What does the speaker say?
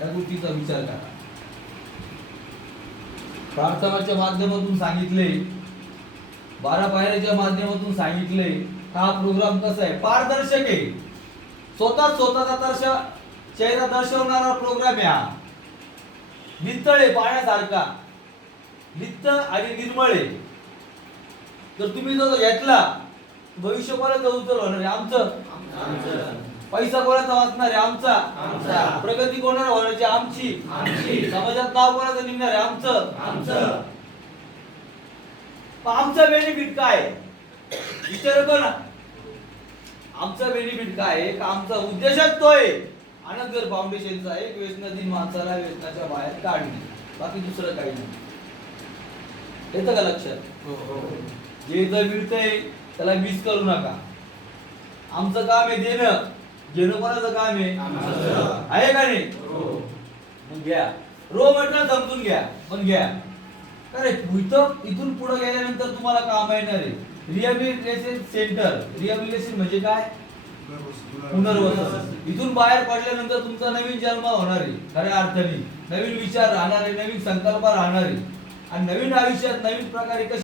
या गोष्टीचा विचार करा. प्रार्थनाच्या माध्यमातून सांगितले, 12 पायऱ्याच्या माध्यमातून सांगितले. हा प्रोग्राम कसा आहे? पारदर्शक आहे. स्वतःचा चेहरा दर्शवणारा प्रोग्राम आहे हा. नितळ आहे, पाण्यासारखा नित्य आणि निर्मळ आहे. जर तुम्ही जो घेतला, भविष्य कोणाचं उचल होणार आहे? आमचं. पैसा कोणाचा वाचणार आहे? आमचा. प्रगती कोणाला होण्याची? आमची. समाजात नाव कोणाचं निघणार आहे? आमचं. आमचा बेनिफिट काय आहे? विचारतो ना. आमचा बेनिफिट काय आहे? का आमचा उद्देशच तो आहे. आनंदगर फाउंडेशनचा एक व्यसनाधीन माणसाला व्यसनाच्या बाहेर काढणे, बाकी दुसरं काही नाही. येतं का लक्षात? जे जर मिळतंय त्याला मिस करू नका. आमचं काम आहे देणं. घेणं कोणाचं काम आहे? आहे का नाही? मग घ्या. रो मटेरियल समजून घ्या, पण घ्या. अरे इथून पुढे गेल्यानंतर तुम्हाला काम येणार आहे रिहॅबिलिटेशन सेंटर. रिहॅबिलिटेशन म्हणजे काय? पुनर्वसन. इथून बाहेर पडल्यानंतर तुमचा नवीन जन्म होणार आहे. खऱ्या अर्थाने नवीन विचार राहणार आहे, नवीन संकल्प राहणार आहे आणि नवीन आयुष्यात नवीन प्रकारे